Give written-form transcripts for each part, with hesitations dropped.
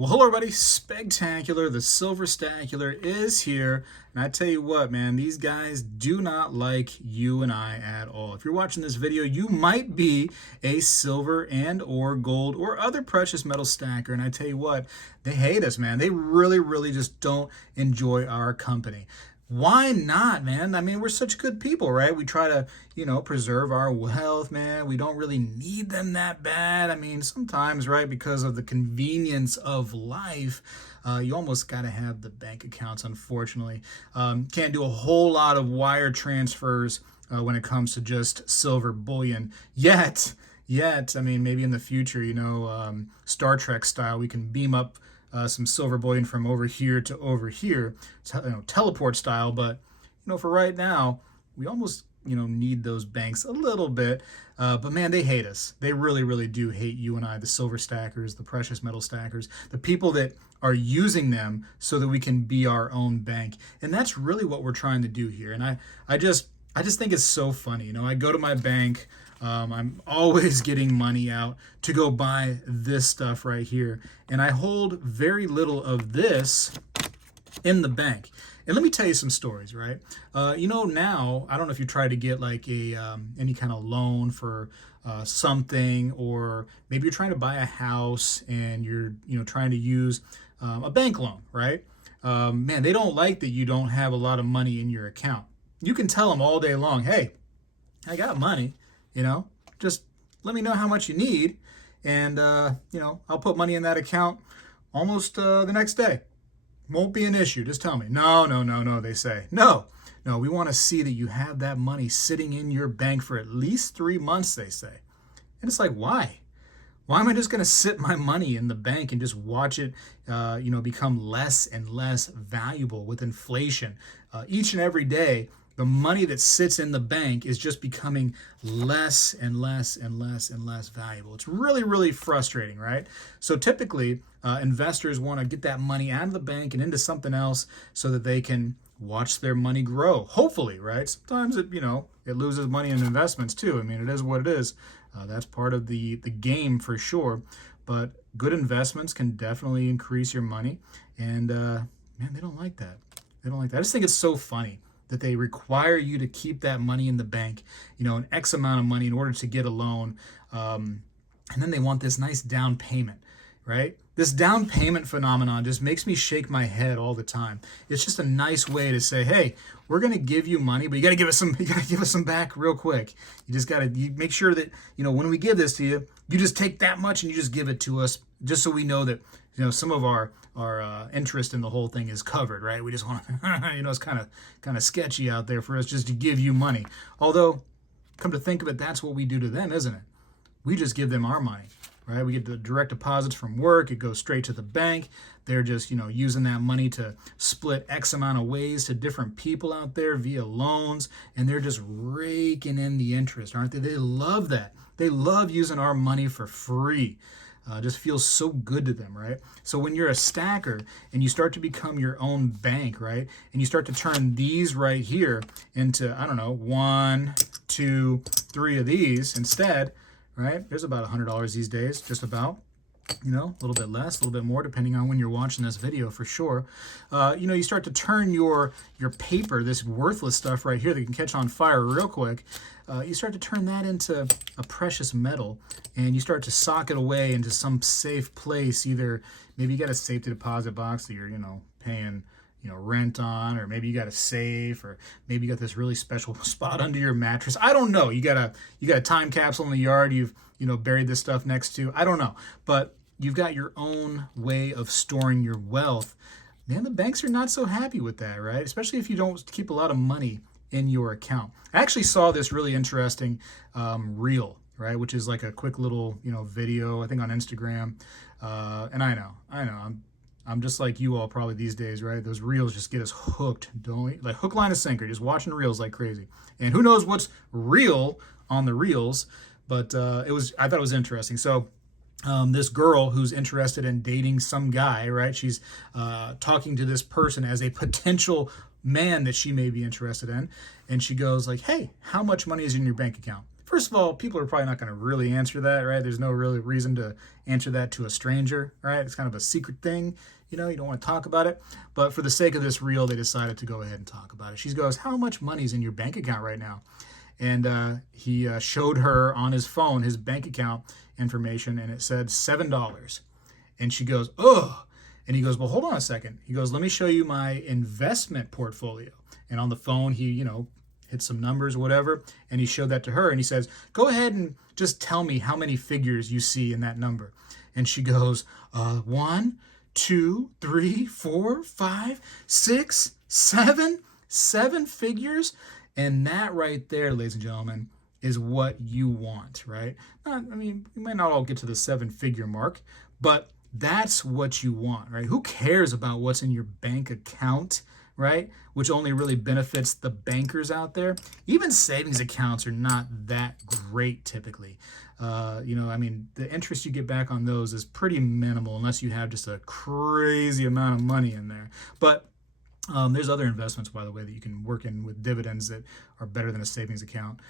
Well, hello everybody, Spectacular, the Silverstacular is here, and I tell you what, man, these guys do not like you and I at all. If you're watching this video, you might be a silver and or gold or other precious metal stacker, and I tell you what, they hate us, man. They really just don't enjoy our company. Why not, man? I mean, we're such good people, right? We try to, preserve our wealth, man. We don't really need them that bad. I mean, sometimes, right, because of the convenience of life, you almost got to have the bank accounts, unfortunately. Can't do a whole lot of wire transfers when it comes to just silver bullion yet. I mean, maybe in the future, Star Trek style, we can beam up some silver bullion from over here to over here, teleport style. But for right now, we almost need those banks a little bit. But man, they hate us. They really do hate you and I, the silver stackers, the precious metal stackers, the people that are using them so that we can be our own bank. And that's really what we're trying to do here. And I just think it's so funny. I go to my bank. I'm always getting money out to go buy this stuff right here. And I hold very little of this in the bank. And let me tell you some stories, right? Now, I don't know if you try to get like any kind of loan for something, or maybe you're trying to buy a house and you're, trying to use a bank loan, right? Man, they don't like that you don't have a lot of money in your account. You can tell them all day long, hey, I got money. Just let me know how much you need, and I'll put money in that account almost the next day. Won't be an issue. Just tell me. No, they say. No, we want to see that you have that money sitting in your bank for at least 3 months, they say. And it's like, why? Why am I just going to sit my money in the bank and just watch it, become less and less valuable with inflation? Each and every day, the money that sits in the bank is just becoming less and less valuable. It's really frustrating, right? So typically, investors want to get that money out of the bank and into something else so that they can watch their money grow. Hopefully, right? Sometimes it loses money in investments too. I mean, it is what it is. That's part of the game for sure. But good investments can definitely increase your money. And man, they don't like that. I just think it's so funny that they require you to keep that money in the bank, an X amount of money in order to get a loan. And then they want this nice down payment, right? This down payment phenomenon just makes me shake my head all the time. It's just a nice way to say, hey, we're going to give you money, but you got to give us some back real quick. You just got to make sure that, when we give this to you, you just take that much and you just give it to us, just so we know that, some of our interest in the whole thing is covered, right? We just want to, it's kind of sketchy out there for us just to give you money. Although, come to think of it, that's what we do to them, isn't it? We just give them our money, right? We get the direct deposits from work. It goes straight to the bank. They're just, using that money to split X amount of ways to different people out there via loans, and they're just raking in the interest, aren't they? They love that. They love using our money for free. Just feels so good to them, right? So when you're a stacker and you start to become your own bank, right, and you start to turn these right here into, I don't know, 1, 2, 3 of these instead, right? There's about $100 these days, just about. A little bit less, a little bit more, depending on when you're watching this video for sure. You start to turn your paper, this worthless stuff right here that can catch on fire real quick, you start to turn that into a precious metal, and you start to sock it away into some safe place. Either maybe you got a safety deposit box that you're, paying, rent on, or maybe you got a safe, or maybe you got this really special spot under your mattress. I don't know. You got a time capsule in the yard you've, buried this stuff next to. I don't know. But you've got your own way of storing your wealth. Man, the banks are not so happy with that, right? Especially if you don't keep a lot of money in your account. I actually saw this really interesting reel, right? Which is like a quick little, video, I think on Instagram. And I know, I'm just like you all probably these days, right? Those reels just get us hooked, don't we? Like hook, line, and sinker, just watching reels like crazy. And who knows what's real on the reels, but I thought it was interesting. So this girl who's interested in dating some guy, right? She's talking to this person as a potential man that she may be interested in. And she goes like, hey, how much money is in your bank account? First of all, people are probably not going to really answer that, right? There's no really reason to answer that to a stranger, right? It's kind of a secret thing. You don't want to talk about it. But for the sake of this reel, they decided to go ahead and talk about it. She goes, how much money's in your bank account right now? And he showed her on his phone his bank account information, and it said $7. And she goes, oh. And he goes, well, hold on a second. He goes, let me show you my investment portfolio. And on the phone, he, hit some numbers or whatever, and he showed that to her, and he says, go ahead and just tell me how many figures you see in that number. And she goes, 1, 2, 3, 4, 5, 6, 7 figures. And that right there, ladies and gentlemen, is what you want, right? We might not all get to the 7-figure mark, but that's what you want, right? Who cares about what's in your bank account, right? Which only really benefits the bankers out there. Even savings accounts are not that great typically. The interest you get back on those is pretty minimal unless you have just a crazy amount of money in there. But there's other investments, by the way, that you can work in with dividends that are better than a savings account.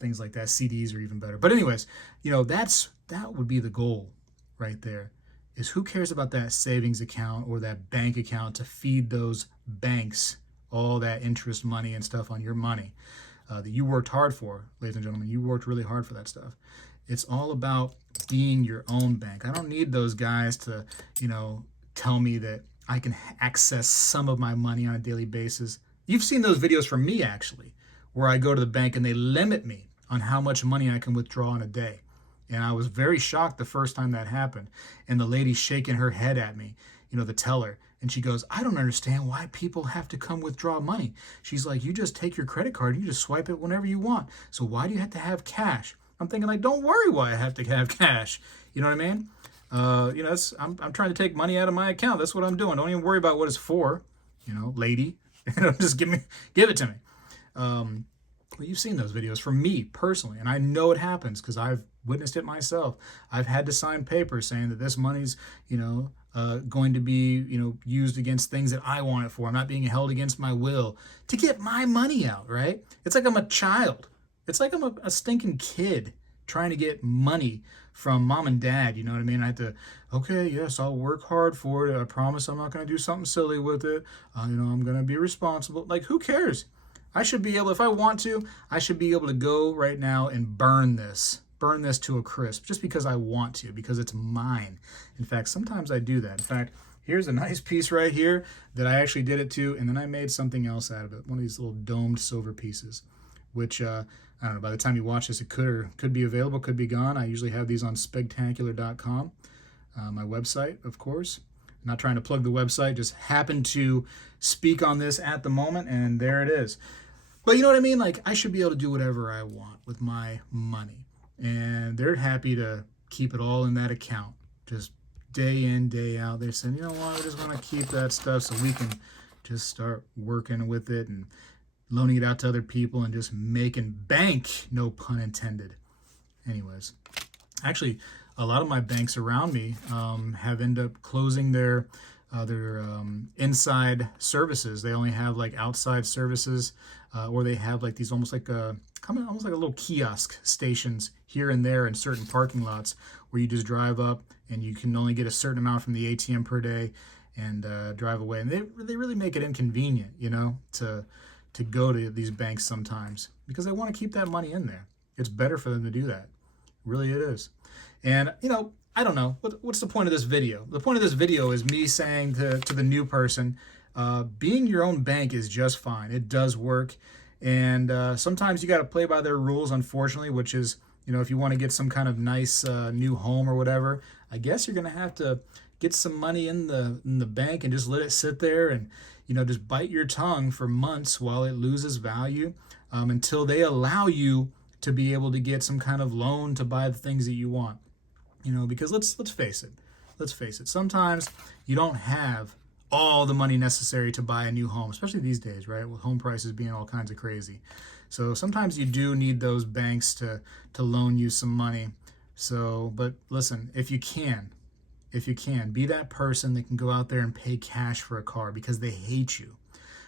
Things like that. CDs are even better. But anyways, that would be the goal right there, is who cares about that savings account or that bank account to feed those banks all that interest money and stuff on your money that you worked hard for, ladies and gentlemen. You worked really hard for that stuff. It's all about being your own bank. I don't need those guys to, tell me that I can access some of my money on a daily basis. You've seen those videos from me, actually, where I go to the bank and they limit me on how much money I can withdraw in a day. And I was very shocked the first time that happened. And the lady shaking her head at me, the teller. And she goes, I don't understand why people have to come withdraw money. She's like, you just take your credit card and you just swipe it whenever you want. So why do you have to have cash? I'm thinking, like, don't worry why I have to have cash. You know what I mean? I'm trying to take money out of my account. That's what I'm doing. Don't even worry about what it's for, lady. Just give it to me. But you've seen those videos from me personally, and I know it happens because I've witnessed it myself. I've had to sign papers saying that this money's, going to be, used against things that I want it for. I'm not being held against my will to get my money out, right? It's like I'm a child. It's like I'm a stinking kid trying to get money from mom and dad, you know what I mean? I have to, okay, yes, I'll work hard for it. I promise I'm not going to do something silly with it. I'm going to be responsible. Like, who cares? I should be able, if I want to, I should be able to go right now and burn this to a crisp just because I want to, because it's mine. In fact, sometimes I do that. In fact, here's a nice piece right here that I actually did it to, and then I made something else out of it. One of these little domed silver pieces, which, I don't know, by the time you watch this, it could be available, could be gone. I usually have these on Spegtacular.com, my website, of course. I'm not trying to plug the website, just happened to speak on this at the moment, and there it is. But you know what I mean? Like, I should be able to do whatever I want with my money. And they're happy to keep it all in that account. Just day in, day out. They're saying, you know what, I just want to keep that stuff so we can just start working with it and loaning it out to other people and just making bank, no pun intended. Anyways, actually, a lot of my banks around me have ended up closing their inside services. They only have like outside services, or they have like these almost like a little kiosk stations here and there in certain parking lots where you just drive up and you can only get a certain amount from the ATM per day and drive away. And they really make it inconvenient, to go to these banks sometimes because they want to keep that money in there. It's better for them to do that. Really, it is. And, I don't know. What's the point of this video? The point of this video is me saying to the new person, being your own bank is just fine. It does work. And sometimes you got to play by their rules, unfortunately, which is, if you want to get some kind of nice new home or whatever, I guess you're going to have to get some money in the bank and just let it sit there and, just bite your tongue for months while it loses value until they allow you to be able to get some kind of loan to buy the things that you want. Because let's face it. Sometimes you don't have all the money necessary to buy a new home, especially these days, right? With home prices being all kinds of crazy. So sometimes you do need those banks to loan you some money. So, but listen, if you can, be that person that can go out there and pay cash for a car because they hate you.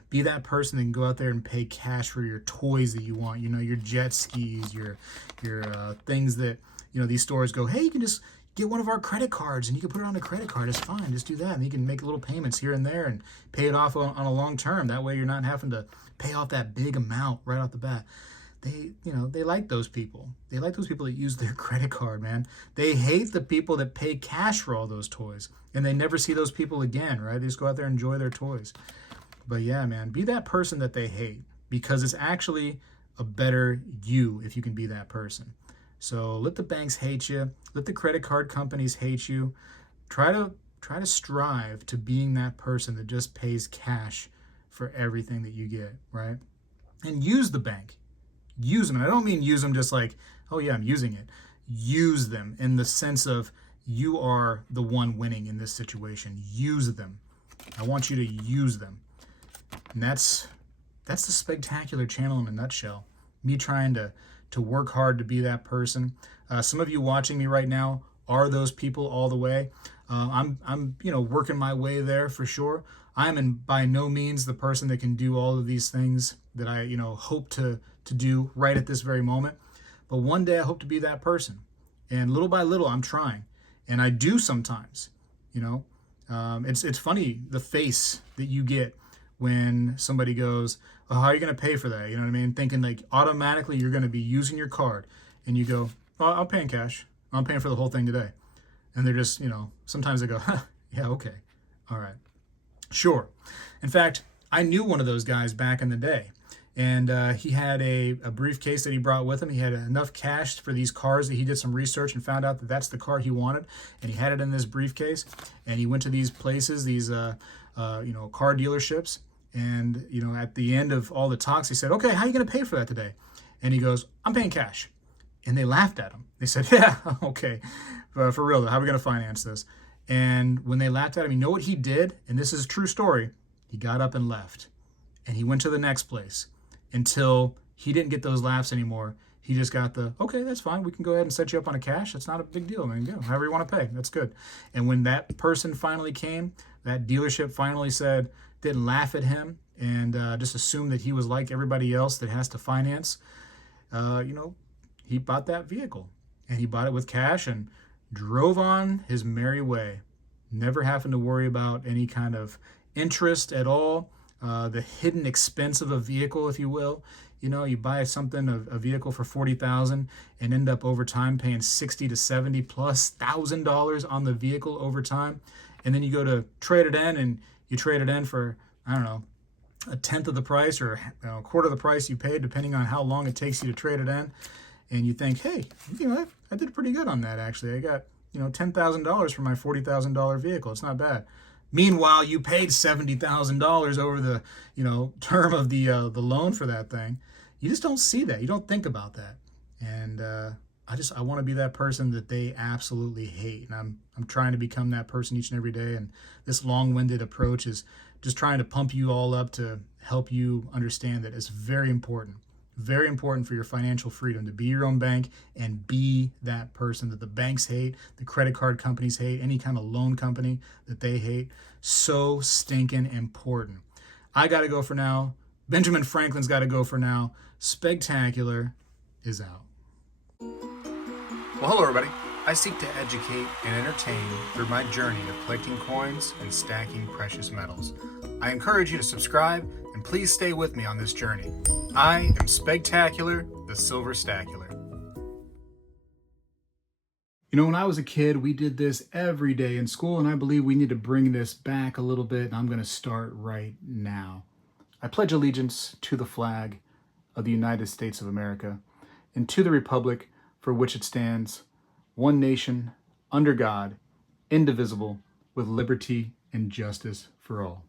Be that person that can go out there and pay cash for your toys that you want. You know, your jet skis, your things that, you know, these stores go, hey, you can just get one of our credit cards and you can put it on a credit card. It's fine. Just do that. And you can make little payments here and there and pay it off on a long term. That way you're not having to pay off that big amount right off the bat. They like those people. They like those people that use their credit card, man. They hate the people that pay cash for all those toys. And they never see those people again, right? They just go out there and enjoy their toys. But yeah, man, be that person that they hate, because it's actually a better you if you can be that person. So let the banks hate you. Let the credit card companies hate you. Try to strive to being that person that just pays cash for everything that you get, right? And use the bank. Use them. And I don't mean use them just like, oh yeah, I'm using it. Use them in the sense of you are the one winning in this situation. Use them. I want you to use them. And that's the Spegtacular channel in a nutshell. Me trying to work hard to be that person. Some of you watching me right now are those people all the way. I'm working my way there for sure. I'm by no means the person that can do all of these things that I hope to do right at this very moment. But one day I hope to be that person. And little by little I'm trying. And I do sometimes. It's funny the face that you get when somebody goes, oh, how are you going to pay for that? You know what I mean? Thinking like automatically you're going to be using your card. And you go, oh, I'll pay in cash. I'm paying for the whole thing today. And they're just, sometimes they go, huh, yeah, okay. All right. Sure. In fact, I knew one of those guys back in the day. And he had a briefcase that he brought with him. He had enough cash for these cars that he did some research and found out that that's the car he wanted. And he had it in this briefcase. And he went to these places, these car dealerships. And, at the end of all the talks, he said, okay, how are you going to pay for that today? And he goes, I'm paying cash. And they laughed at him. They said, yeah, okay, for real though, how are we going to finance this? And when they laughed at him, you know what he did? And this is a true story. He got up and left. And he went to the next place until he didn't get those laughs anymore. He just got okay, that's fine. We can go ahead and set you up on a cash. That's not a big deal, man. Go, however you want to pay. That's good. And when that person finally came, that dealership finally didn't laugh at him and just assumed that he was like everybody else that has to finance, he bought that vehicle. And he bought it with cash and drove on his merry way, never having to worry about any kind of interest at all. The hidden expense of a vehicle, if you will. You buy something, a vehicle for $40,000 and end up over time paying $60,000 to $70,000+ on the vehicle over time. And then you go to trade it in and you trade it in for, I don't know, a tenth of the price or a quarter of the price you paid, depending on how long it takes you to trade it in. And you think, hey, I did pretty good on that, actually. I got, $10,000 for my $40,000 vehicle. It's not bad. Meanwhile, you paid $70,000 over the, term of the loan for that thing. You just don't see that. You don't think about that. And I want to be that person that they absolutely hate. And I'm trying to become that person each and every day. And this long-winded approach is just trying to pump you all up to help you understand that it's very important for your financial freedom to be your own bank and be that person that the banks hate, the credit card companies hate, any kind of loan company that they hate. So stinking important. I got to go for now. Benjamin Franklin's got to go for now. Spegtacular is out. Well, hello, everybody. I seek to educate and entertain through my journey of collecting coins and stacking precious metals. I encourage you to subscribe and please stay with me on this journey. I am Spegtacular, the Silver Stacular. When I was a kid, we did this every day in school, and I believe we need to bring this back a little bit, and I'm going to start right now. I pledge allegiance to the flag of the United States of America and to the republic for which it stands, one nation, under God, indivisible, with liberty and justice for all.